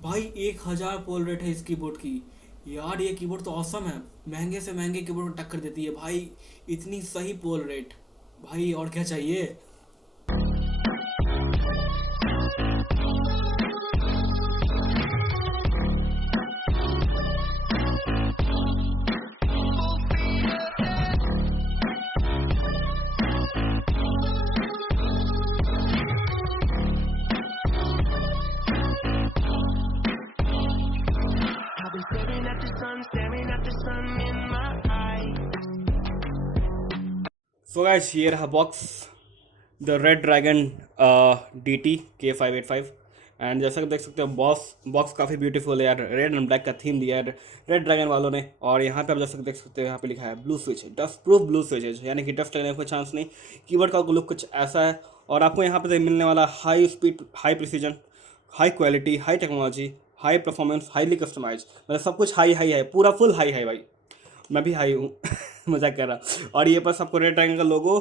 भाई 1,000 पोल रेट है इस कीबोर्ड की। यार ये कीबोर्ड तो औसम है। महंगे से महंगे कीबोर्ड को टक्कर देती है भाई। इतनी सही पोल रेट। भाई और क्या चाहिए। I've been staring at the sun in my eyes. So guys ये रहा box, the red dragon DT K585। And जैसा कि देख सकते हो बॉक्स काफ़ी ब्यूटीफुल है यार। रेड एंड ब्लैक का थीम दिया है रेड ड्रैगन वालों ने। और यहाँ पे आप जैसा कि देख सकते हो यहाँ पे लिखा है blue switch, dust proof blue switches, यानी कि डस्ट लगने का कोई चांस नहीं। कीबोर्ड का लुक कुछ ऐसा है। और आपको यहाँ पे मिलने वाला high speed, high precision, high quality, high technology, high performance, highly customise, मतलब सब कुछ हाई हाई है, पूरा फुल हाई है भाई। मैं भी हाई हूँ मजाक कर रहा। और ये बस आपको रेड ड्रैगन का लोगो,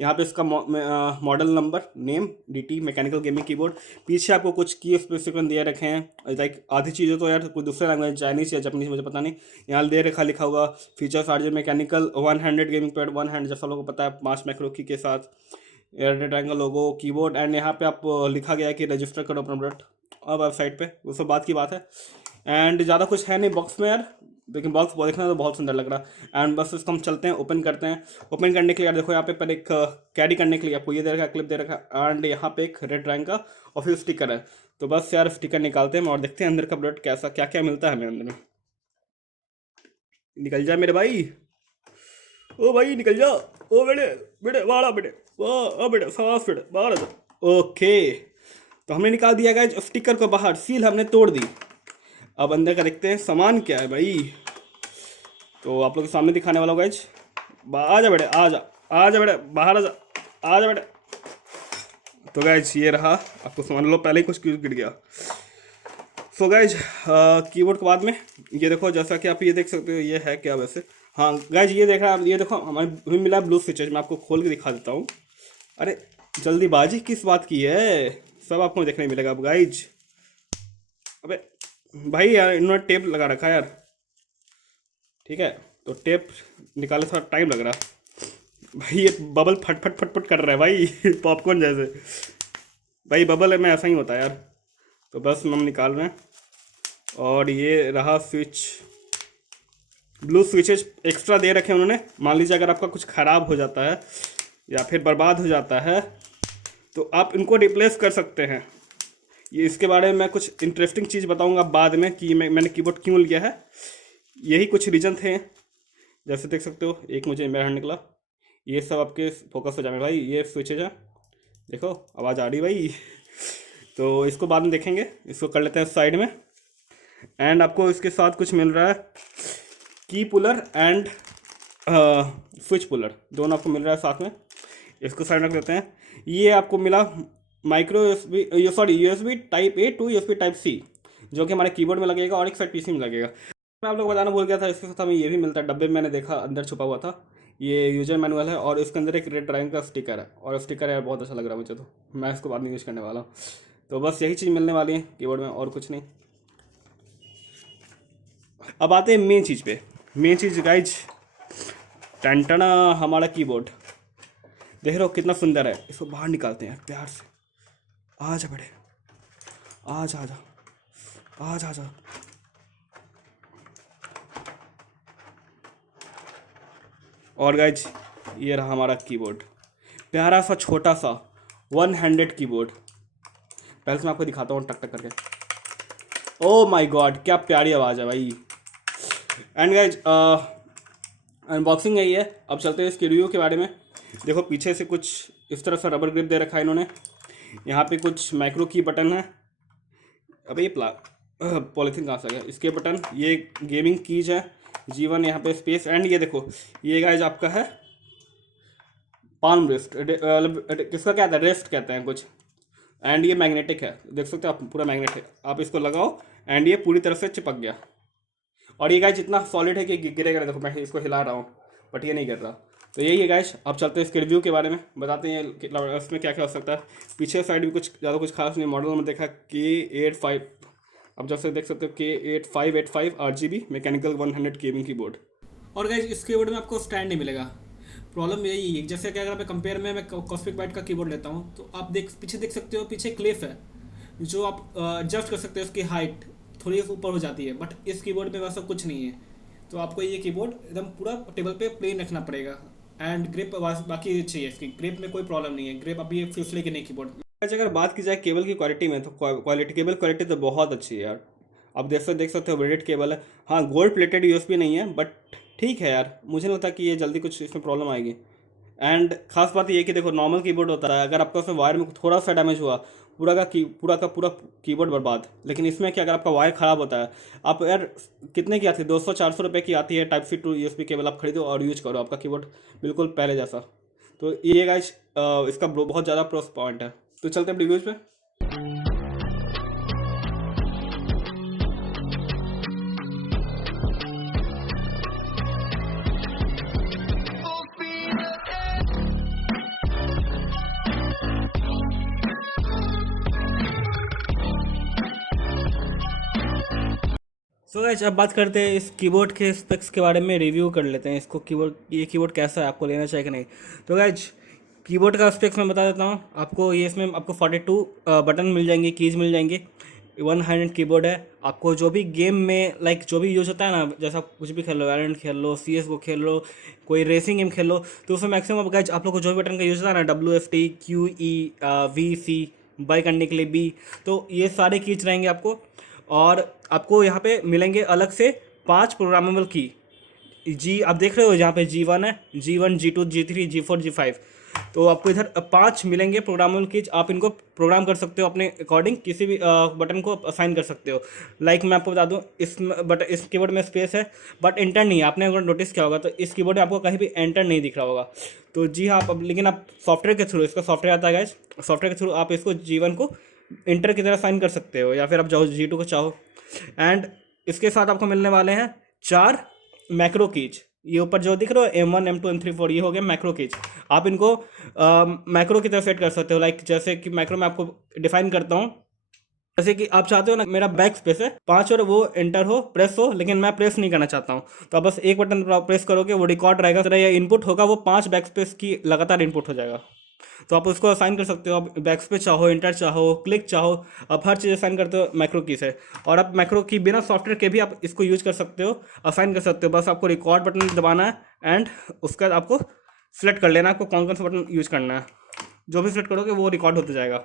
यहाँ पे इसका model number, name DT mechanical gaming keyboard. पीछे आपको कुछ की स्पेसिफिकेशन दिए रखे हैं, लाइक आधी चीज़ें तो यार कोई दूसरे लैंग्वेज, चाइनीज या जापानीज, मुझे पता नहीं। यहाँ दे रखा लिखा होगा features are mechanical 100 gaming pad 100, जैसा लोगों को पता है 5 मैक्रो की के साथ रेड ड्रैगन का लोगो कीबोर्ड। एंड यहाँ पे आप लिखा गया है कि रजिस्टर करो अपना प्रोडक्ट और वेबसाइट पे, वो सब बात की बात है। एंड ज़्यादा कुछ है नहीं बॉक्स में यार, लेकिन बॉक्स देखना तो बहुत सुंदर लग रहा है। एंड बस इसको हम चलते हैं, ओपन करते हैं। ओपन करने के लिए यार देखो यहाँ पे पर एक कैरी करने के लिए आपको ये दे रखा है, क्लिप दे रखा है। एंड यहाँ पे एक रेड ड्रैगन का और फिर स्टिकर है। तो बस यार स्टिकर निकालते हैं और देखते हैं अंदर का प्रोडक्ट कैसा, क्या क्या मिलता है हमें अंदर में। निकल जाए मेरे भाई, ओ भाई निकल जा। ओ बेटे, बेटे बाहर आ बेटे, ओ बेटे साफ बेटे बाहर आ जा। ओके, तो हमने निकाल दिया गाइस स्टिकर को बाहर, सील हमने तोड़ दी। अब अंदर का देखते हैं सामान क्या है भाई। तो आप लोग के सामने दिखाने वाला गाइज, आ जा बेटे, आ जा बेटे, बाहर आ जा बेटे। तो गाइज ये रहा, आपको समझ लो पहले ही कुछ गिर गया। सो गाइज कीबोर्ड के बाद में ये देखो, जैसा कि आप ये देख सकते हो, ये है क्या वैसे। हाँ गाइज ये देख रहा है, ये देखो हमारे भी मिला ब्लू स्विचेज। मैं आपको खोल के दिखा देता हूँ। अरे जल्दीबाजी किस बात की है, सब आपको देखने मिलेगा अब गाइज। अबे भाई यार इन्होंने टेप लगा रखा है यार, ठीक है। तो टेप निकालने थोड़ा टाइम लग रहा। भाई ये बबल फट फट फट फट कर रहा है भाई पॉपकॉर्न जैसे। भाई बबल में ऐसा ही होता है यार। तो बस हम निकाल रहे हैं। और ये रहा स्विच, ब्लू स्विचेज एक्स्ट्रा दे रखे हैं उन्होंने। मान लीजिए अगर आपका कुछ ख़राब हो जाता है या फिर बर्बाद हो जाता है तो आप इनको रिप्लेस कर सकते हैं। ये इसके बारे में मैं कुछ इंटरेस्टिंग चीज़ बताऊंगा बाद में कि मैंने कीबोर्ड क्यों लिया है। यही कुछ रीज़न थे, जैसे देख सकते हो। एक मुझे मेरा हैंड निकला, ये सब आपके फोकस हो जाए भाई। ये स्विचेज है, देखो आवाज़ आ रही भाई तो इसको बाद में देखेंगे, इसको कर लेते हैं साइड में। एंड आपको इसके साथ कुछ मिल रहा है, की पुलर एंड स्विच पुलर, दोनों आपको मिल रहा है साथ में। इसको साइड रख देते हैं। ये आपको मिला micro USB, sorry USB Type-A to USB Type-C, जो कि हमारे कीबोर्ड में लगेगा और एक साइड PC में लगेगा। मैं आप लोग बताना भूल गया था, इसके साथ हमें ये भी मिलता है डब्बे में, मैंने देखा अंदर छुपा हुआ था। ये यूजर मैनुअल है और इसके अंदर एक रेड ड्राइंग का स्टिकर है। और स्टिकर यार बहुत अच्छा लग रहा है मुझे, तो मैं इसको बाद में यूज़ करने वाला हूँ। तो बस यही चीज़ मिलने वाली है कीबोर्ड में, और कुछ नहीं। अब आते हैं मेन चीज़ पे। मेन चीज़ गाइज, टंटना हमारा कीबोर्ड देख रहे हो कितना सुंदर है। इसको बाहर निकालते हैं प्यार से। आ जा बड़े, आ जा, आ जा, आ जा, आ जा। और गाइज ये रहा हमारा कीबोर्ड, प्यारा सा छोटा सा 100 कीबोर्ड। पहले से मैं आपको दिखाता हूँ टक टक करके। ओ माय गॉड क्या प्यारी आवाज़ है भाई। एंड गाइज अनबॉक्सिंग यही है। अब चलते हैं इसके रिव्यू के बारे में। देखो पीछे से कुछ इस तरह से रबर ग्रिप दे रखा है इन्होंने। यहाँ पे कुछ माइक्रो की बटन है। अबे ये पॉलीथीन कहाँ से आ गया, इसके बटन। ये गेमिंग कीज है, G1 यहाँ पे स्पेस। एंड ये देखो ये गाइज आपका है पाल्म रेस्ट, किसका क्या था, रेस्ट कहते हैं कुछ। एंड ये मैग्नेटिक है, देख सकते हो आप, पूरा मैग्नेट है। आप इसको लगाओ एंड ये पूरी तरह से चिपक गया। और ये गाइज इतना सॉलिड है कि गिरेगा। देखो मैं इसको हिला रहा हूँ बट ये नहीं गिर रहा। तो यही है गाइज। अब चलते हैं इसके रिव्यू के बारे में, बताते हैं इसमें क्या क्या हो सकता है। पीछे साइड भी कुछ ज़्यादा कुछ खास नहीं। मॉडल में देखा कि 85 आप जैसे देख सकते हो K8585 RGB mechanical 100 gaming keyboard. और गाइज इस कीबोर्ड में आपको स्टैंड नहीं मिलेगा। प्रॉब्लम यही है, जैसे कि अगर मैं कंपेयर में मैं कॉस्मिक बाइट का कीबोर्ड लेता हूँ तो आप पीछे देख सकते हो, पीछे क्लिफ है जो आप एडजस्ट कर सकते हो, उसकी हाइट थोड़ी ऊपर हो जाती है, बट इस कीबोर्ड में वैसा कुछ नहीं है। तो आपको ये कीबोर्ड एकदम पूरा टेबल पे प्लेन रखना पड़ेगा। एंड ग्रिप बाकी चाहिए, इसकी ग्रिप में कोई प्रॉब्लम नहीं है, ग्रिप अभी फिसले के नहीं कीबोर्ड। अच्छा, अगर बात की जाए केबल की क्वालिटी में तो केबल क्वालिटी तो बहुत अच्छी है यार। आप देख सकते हो ब्रेडेड केबल है। हाँ, गोल्ड प्लेटेड यूएसबी नहीं है, बट ठीक है यार, मुझे नहीं लगता कि ये जल्दी कुछ इसमें प्रॉब्लम आएगी। एंड खास बात ये है कि देखो, नॉर्मल कीबोर्ड होता है, अगर आपका उसमें वायर में थोड़ा सा डैमेज हुआ, पूरा कीबोर्ड बर्बाद। लेकिन इसमें क्या, अगर आपका वायर ख़राब होता है, आप यार कितने की आती है, 200-400 रुपये की आती है type C to USB cable, आप खरीदो और यूज करो, आपका कीबोर्ड बिल्कुल पहले जैसा। तो ये गाइस इसका बहुत ज़्यादा प्लस पॉइंट है। तो चलते हैं रिव्यूज पे। सो गाइस, अब बात करते हैं इस कीबोर्ड के स्पेक्स के बारे में, रिव्यू कर लेते हैं इसको। ये कीबोर्ड कैसा है, आपको लेना चाहिए कि नहीं। तो गाइस, कीबोर्ड का स्पेक्स मैं बता देता हूँ आपको। ये इसमें आपको 42 बटन मिल जाएंगे, कीज मिल जाएंगे। 1 हैंडेड कीबोर्ड है। आपको जो भी गेम में जो भी यूज होता है ना, जैसा कुछ भी खेल लो, वैलोरेंट खेल लो, CSGO खेल लो, कोई रेसिंग गेम खेल लो, तो उसमें मैक्सिमम गाइस आप लोग को जो भी बटन का यूज होता है ना, WFT, QE, VC, बाई करने के लिए B, तो ये सारे कीज रहेंगे आपको। और आपको यहाँ पे मिलेंगे अलग से 5 प्रोग्रामेबल की। आप देख रहे हो यहाँ पे G1 है, G1, G2, G3, G4, G5, तो आपको इधर 5 मिलेंगे प्रोग्रामेबल कीज। आप इनको प्रोग्राम कर सकते हो अपने अकॉर्डिंग, किसी भी बटन को असाइन कर सकते हो। मैं आपको बता दूँ, इस कीबोर्ड में स्पेस है बट एंटर नहीं है। आपने अगर नोटिस किया होगा तो इस कीबोर्ड में आपको कहीं भी एंटर नहीं दिख रहा होगा। तो जी हाँ, लेकिन आप सॉफ्टवेयर के थ्रू, इसका सॉफ्टवेयर आता है गाइस, सॉफ्टवेयर के थ्रू आप इसको G1 को इंटर की तरह साइन कर सकते हो, या फिर आप जाओ G2 को चाहो। एंड इसके साथ आपको मिलने वाले हैं 4 मैक्रो कीज। ये ऊपर जो दिख रहा है M1, M2, M3, M4, ये हो गया मैक्रो कीज। आप इनको मैक्रो की तरह सेट कर सकते हो। जैसे कि मैक्रो में आपको डिफाइन करता हूँ, जैसे कि आप चाहते हो ना, मेरा बैक स्पेस है 5 और वो एंटर हो, प्रेस हो, लेकिन मैं प्रेस नहीं करना चाहता हूँ, तो आप बस एक बटन प्रेस करोगे, वो रिकॉर्ड रहेगा, तो ये इनपुट होगा, वो 5 बैक स्पेस की लगातार इनपुट हो जाएगा। तो आप उसको असाइन कर सकते हो। आप बैक स्पेस चाहो, एंटर चाहो, क्लिक चाहो, आप हर चीज़ असाइन करते हो मैक्रो की से। और आप मैक्रो की बिना सॉफ्टवेयर के भी आप इसको यूज कर सकते हो, असाइन कर सकते हो। बस आपको रिकॉर्ड बटन दबाना है एंड उसका आपको सिलेक्ट कर लेना, आपको कौन कौन सा बटन यूज करना है। जो भी सिलेक्ट करोगे वो रिकॉर्ड होता जाएगा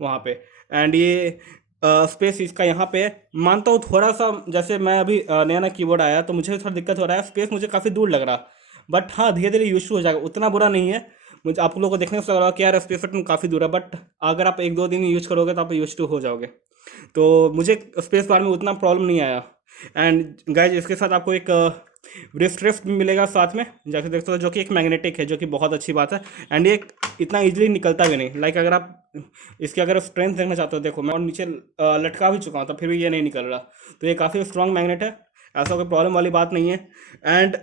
वहाँ पे। एंड ये स्पेस इसका यहाँ पे है। मानता हूँ थोड़ा सा, जैसे मैं अभी नया नया कीबोर्ड आया तो मुझे थोड़ा दिक्कत हो रहा है, स्पेस मुझे काफ़ी दूर लग रहा, बट हाँ धीरे धीरे यूज हो जाएगा, उतना बुरा नहीं है। मुझे आप लोगों को देखने से लग रहा है कि यार स्पेस बटन काफ़ी दूर है, बट अगर आप 1-2 दिन यूज करोगे तो आप यूज टू हो जाओगे। तो मुझे स्पेस बार में उतना प्रॉब्लम नहीं आया। एंड गाइज, इसके साथ आपको एक रिस्ट भी मिलेगा साथ में, जैसे देखते हो, जो कि एक मैग्नेटिक है, जो कि बहुत अच्छी बात है। एंड ये इतना ईजिली निकलता भी नहीं। अगर आप इसकी अगर स्ट्रेंथ देखना चाहते हो, देखो मैं और नीचे लटका भी चुका हूँ, तो फिर भी ये नहीं निकल रहा। तो ये काफ़ी स्ट्रॉन्ग मैग्नेट है, ऐसा कोई प्रॉब्लम वाली बात नहीं है। एंड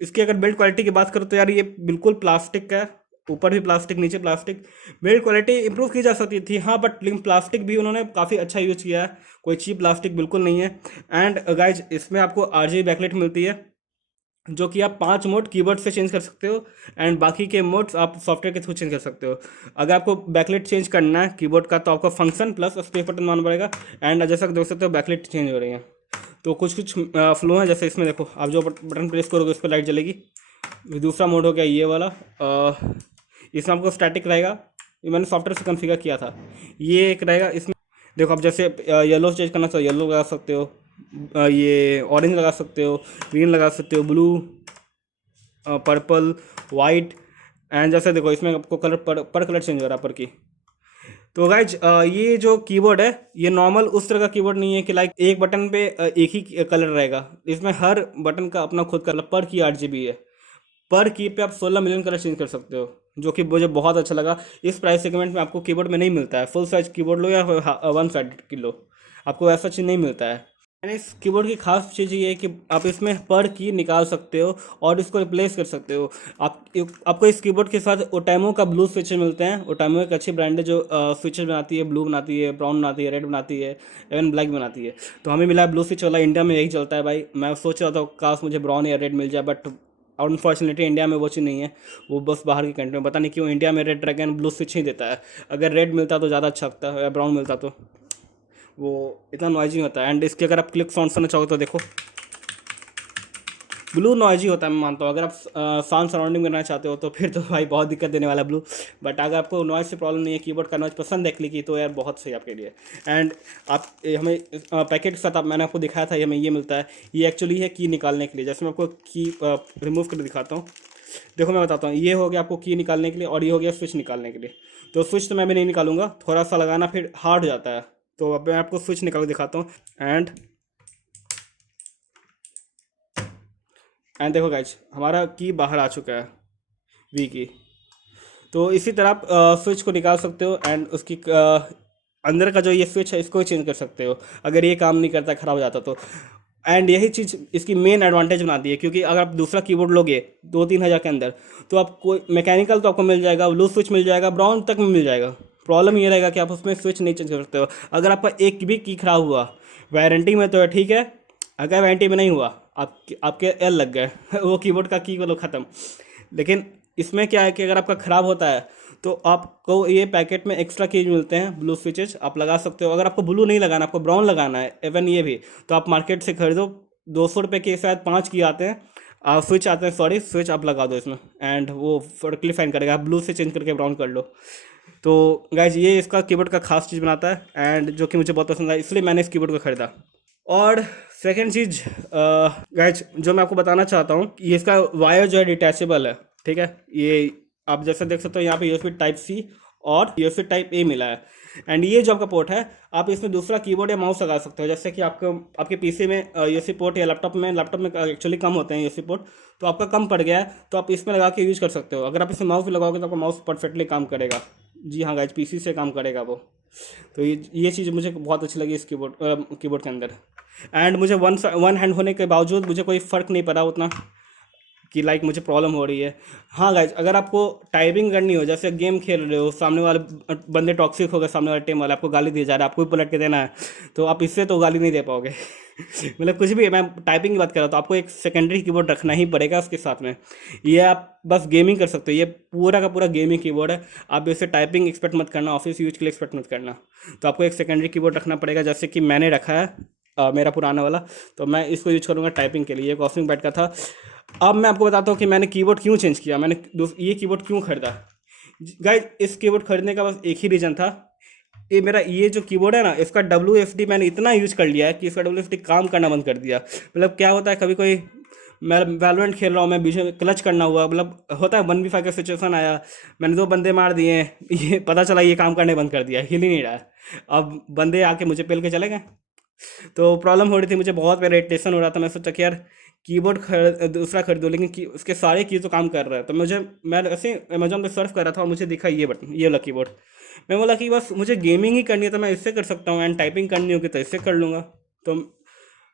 इसकी अगर बिल्ड क्वालिटी की बात करो तो यार ये बिल्कुल प्लास्टिक है, ऊपर भी प्लास्टिक, नीचे प्लास्टिक। बिल्ड क्वालिटी इंप्रूव की जा सकती थी हाँ, बट लेकिन प्लास्टिक भी उन्होंने काफ़ी अच्छा यूज़ किया है, कोई चीप प्लास्टिक बिल्कुल नहीं है। एंड गाइज, इसमें आपको RGB बैकलाइट मिलती है, जो कि आप 5 मोड कीबोर्ड से चेंज कर सकते हो। एंड बाकी के मोड्स आप सॉफ्टवेयर के थ्रू चेंज कर सकते हो। अगर आपको बैकलाइट चेंज करना है कीबोर्ड का, तो आपको फंक्शन प्लस स्पेस बटन दबाना पड़ेगा। एंड जैसा देख सकते हो बैकलाइट चेंज हो रही है। तो कुछ फ्लो है, जैसे इसमें देखो, आप जो बटन प्रेस करोगे उस पर लाइट जलेगी। दूसरा मोड हो गया ये वाला, इसमें आपको स्टैटिक रहेगा, ये मैंने सॉफ्टवेयर से कॉन्फ़िगर किया था। ये एक रहेगा, इसमें देखो आप जैसे येलो चेंज करना चाहो येलो लगा सकते हो, ये ऑरेंज लगा सकते हो, ग्रीन लगा सकते हो, ब्लू, पर्पल, वाइट। एंड जैसे देखो इसमें आपको कलर पर कलर चेंज हो रहा है पर की। तो गाइज, ये जो कीबोर्ड है ये नॉर्मल उस तरह का कीबोर्ड नहीं है कि एक बटन पे एक ही कलर रहेगा। इसमें हर बटन का अपना खुद कलर, पर की 8 GB है। पर की पे आप 16 मिलियन कलर चेंज कर सकते हो, जो कि मुझे बहुत अच्छा लगा। इस प्राइस सेगमेंट में आपको कीबोर्ड में नहीं मिलता है। फुल साइज कीबोर्ड लो या 1 साइड की लो, आपको ऐसा चीज़ नहीं मिलता है। एंड इस कीबोर्ड की खास चीज़ ये है कि आप इसमें पर की निकाल सकते हो और इसको रिप्लेस कर सकते हो। आपको इस कीबोर्ड के साथ ओटामो का ब्लू स्विचर मिलते हैं। ओटामो एक अच्छी ब्रांड है जो स्विचर बनाती है, ब्लू बनाती है, ब्राउन बनाती है, रेड बनाती है, इवन ब्लैक बनाती है। तो हमें मिला है ब्लू स्विच वाला। इंडिया में यही चलता है भाई। मैं सोच रहा था काश मुझे ब्राउन या रेड मिल जाए, बट अनफॉर्चुनेटली इंडिया में वो चीज़ नहीं है। वो बस बाहर की कंट्री में, पता नहीं क्यों इंडिया में रेड ड्रैगन ब्लू स्विच ही देता है। अगर रेड मिलता तो ज़्यादा अच्छा लगता है, या ब्राउन मिलता तो वो इतना नॉइजी नहीं होता है। एंड इसके अगर आप क्लिक साउंड सुनना चाहो तो देखो, ब्लू नॉइजी होता है मैं मानता हूँ। अगर आप साउंड सराउंडिंग करना चाहते हो तो फिर तो भाई बहुत दिक्कत देने वाला ब्लू। बट अगर आपको नॉइज से प्रॉब्लम नहीं है, कीबोर्ड का नॉइज पसंद है क्लिक की, तो यार बहुत सही आपके लिए। एंड आप हमें पैकेट के साथ मैंने आपको दिखाया था, हमें ये मिलता है। ये एक्चुअली है की निकालने के लिए। जैसे मैं आपको की रिमूव करके दिखाता हूँ। देखो मैं बताता हूँ, ये हो गया आपको की निकालने के लिए, और ये हो गया स्विच निकालने के लिए। तो स्विच तो मैं भी नहीं निकालूंगा, थोड़ा सा लगाना फिर हार्ड हो जाता है। तो अब मैं आपको स्विच निकाल के दिखाता हूँ। एंड देखो गाइज, हमारा की बाहर आ चुका है, वी की। तो इसी तरह आप स्विच को निकाल सकते हो। एंड उसकी अंदर का जो ये स्विच है इसको ही चेंज कर सकते हो अगर ये काम नहीं करता, ख़राब हो जाता तो। एंड यही चीज़ इसकी मेन एडवांटेज बनाती है, क्योंकि अगर आप दूसरा कीबोर्ड लोगे 2-3 हज़ार के अंदर, तो आपको मैकेनिकल तो आपको मिल जाएगा, ब्लू स्विच मिल जाएगा, ब्राउन तक में मिल जाएगा। प्रॉब्लम ये रहेगा कि आप उसमें स्विच नहीं चेंज कर सकते हो। अगर आपका एक भी की खराब हुआ, वारंटी में तो ठीक है, अगर वारंटी में नहीं हुआ, आपके एल लग गए वो कीबोर्ड का की बोलो ख़त्म। लेकिन इसमें क्या है कि अगर आपका ख़राब होता है तो आपको ये पैकेट में एक्स्ट्रा कीज मिलते हैं, ब्लू स्विचेस आप लगा सकते हो। अगर आपको ब्लू नहीं लगाना, आपको ब्राउन लगाना है, इवन ये भी, तो आप मार्केट से खरीदो। 200 रुपये के शायद 5 की आते हैं, स्विच आते हैं, सॉरी स्विच आप लगा दो इसमें, एंड वो फर्कली फाइन करेगा। आप ब्लू से चेंज करके ब्राउन कर लो। तो गाइज ये इसका कीबोर्ड का खास चीज़ बनाता है, एंड जो कि मुझे बहुत पसंद है, इसलिए मैंने इस कीबोर्ड को ख़रीदा। और सेकेंड चीज़ गाइज जो मैं आपको बताना चाहता हूँ, ये इसका वायर जो है डिटैचेबल है, ठीक है। ये आप जैसे देख सकते हो यहाँ पे यूएसबी टाइप सी और यूएसबी टाइप ए मिला है। एंड ये जो आपका पोर्ट है, आप इसमें दूसरा कीबोर्ड या माउस लगा सकते हो। जैसे कि आपके पीसी में यूएसबी पोर्ट या लैपटॉप में एक्चुअली कम होते हैं यूएसबी पोर्ट, तो आपका कम पड़ गया है, तो आप इसमें लगा के यूज़ कर सकते हो। अगर आप इसमें माउस भी लगाओगे तो आपका माउस परफेक्टली काम करेगा। जी हाँ गाइज, पीसी से काम करेगा वो। तो ये चीज़ मुझे बहुत अच्छी लगी इस कीबोर्ड के अंदर। एंड मुझे वन हैंड होने के बावजूद मुझे कोई फ़र्क नहीं पड़ा उतना कि लाइक मुझे प्रॉब्लम हो रही है। हाँ गाइज, अगर आपको टाइपिंग करनी हो, जैसे गेम खेल रहे हो, सामने वाले बंदे टॉक्सिक हो गए, सामने वाले टीम वाले आपको गाली दी जा रहा है, आपको भी पलट के देना है, तो आप इससे तो गाली नहीं दे पाओगे मतलब कुछ भी, मैं टाइपिंग की बात कर रहा हूँ, तो आपको एक सेकेंडरी कीबोर्ड रखना ही पड़ेगा उसके साथ में। ये आप बस गेमिंग कर सकते हो, ये पूरा का पूरा गेमिंग कीबोर्ड है। आप इससे टाइपिंग एक्सपेक्ट मत करना, ऑफिस यूज के लिए एक्सपेक्ट मत करना। तो आपको एक सेकेंडरी कीबोर्ड रखना पड़ेगा, जैसे कि मैंने रखा है मेरा पुराना वाला। तो मैं इसको यूज करूँगा टाइपिंग के लिए। ये कॉस्मिक बैट का था। अब मैं आपको बताता हूँ कि मैंने कीबोर्ड क्यों चेंज किया, मैंने ये कीबोर्ड क्यों खरीदा। गाइज इस कीबोर्ड खरीदने का बस एक ही रीज़न था, ये मेरा ये जो कीबोर्ड है ना, इसका WSD मैंने इतना यूज़ कर लिया है कि इसका WSD काम करना बंद कर दिया। मतलब क्या होता है, कभी कोई मैं वैलोरेंट खेल रहा हूँ, मैं बीच में क्लच करना हुआ, मतलब होता है 1v5 का सिचुएशन आया, मैंने 2 बंदे मार दिए, ये पता चला ये काम करने बंद कर दिया, हिल ही नहीं रहा है। अब बंदे आके मुझे पेल के चले गए, तो प्रॉब्लम हो रही थी मुझे, बहुत मेरा इरिटेशन हो रहा था। मैं सोचा कि यार कीबोर्ड दूसरा खरीदो, लेकिन उसके सारे की तो काम कर रहा है। तो मैं ऐसे अमेजोन पे सर्च कर रहा था और मुझे दिखा ये बटन, ये वाला कीबोर्ड। मैं बोला कि बस मुझे गेमिंग ही करनी है तो मैं इससे कर सकता हूँ, एंड टाइपिंग करनी होगी तो इससे कर लूँगा। तो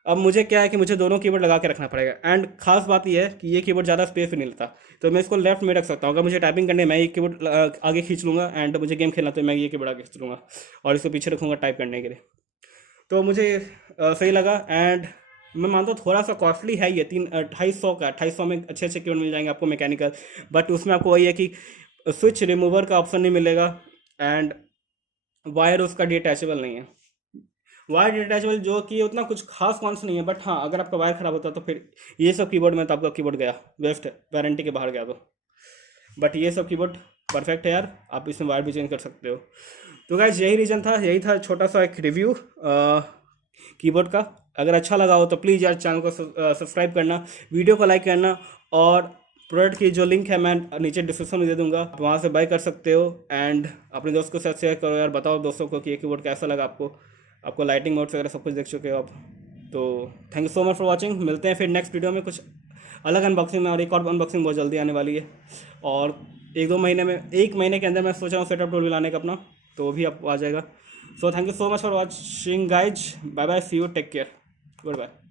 अब मुझे क्या है कि मुझे दोनों कीबोर्ड लगा के रखना पड़ेगा। एंड खास बात यह है कि ये कीबोर्ड ज़्यादा स्पेस नहीं लेता, तो मैं इसको लेफ्ट में रख सकता हूँ। अगर मुझे टाइपिंग करने मैं ये कीबोर्ड आगे खींच लूँगा, एंड मुझे गेम खेलना तो मैं ये कीबोर्ड आगे खींच लूँगा और इसको पीछे रखूँगा टाइप करने के लिए। तो मुझे सही लगा। एंड मैं मानता हूँ थोड़ा सा कॉस्टली है ये, 2,500 का, 2,500 में अच्छे अच्छे कीबोर्ड मिल जाएंगे आपको मैकेनिकल। बट उसमें आपको वही है कि स्विच रिमूवर का ऑप्शन नहीं मिलेगा, एंड वायर उसका डिटैचेबल नहीं है। वायर डिटैचेबल जो कि उतना कुछ खास कौन सा नहीं है, बट हाँ अगर आपका वायर ख़राब होता तो फिर ये सब कीबोर्ड में तो आपका कीबोर्ड गया वेस्ट है, वारंटी के बाहर गया तो। बट ये सब कीबोर्ड परफेक्ट है यार, आप इसमें वायर भी चेंज कर सकते हो। तो गाइज यही रीज़न था, यही था छोटा सा एक रिव्यू कीबोर्ड का। अगर अच्छा लगा हो तो प्लीज़ यार चैनल को सब्सक्राइब करना, वीडियो को लाइक करना, और प्रोडक्ट की जो लिंक है मैं नीचे डिस्क्रिप्शन में दे दूंगा, आप वहाँ से बाय कर सकते हो। एंड अपने दोस्त के साथ शेयर करो यार, बताओ दोस्तों को कि ये कीबोर्ड कैसा लगा आपको लाइटिंग मोड्स वगैरह सब कुछ देख चुके हो आप। तो thank you so much for watching. मिलते हैं फिर नेक्स्ट वीडियो में कुछ अलग अनबॉक्सिंग में, और एक और अनबॉक्सिंग बहुत जल्दी आने वाली है। और 1-2 महीने में, 1 महीने के अंदर मैं सोच रहा हूँ सेटअप टूल भी लाने का अपना, तो वो भी आप आ जाएगा। So thank you so much for watching guys, bye bye, see you, take care. Good bye.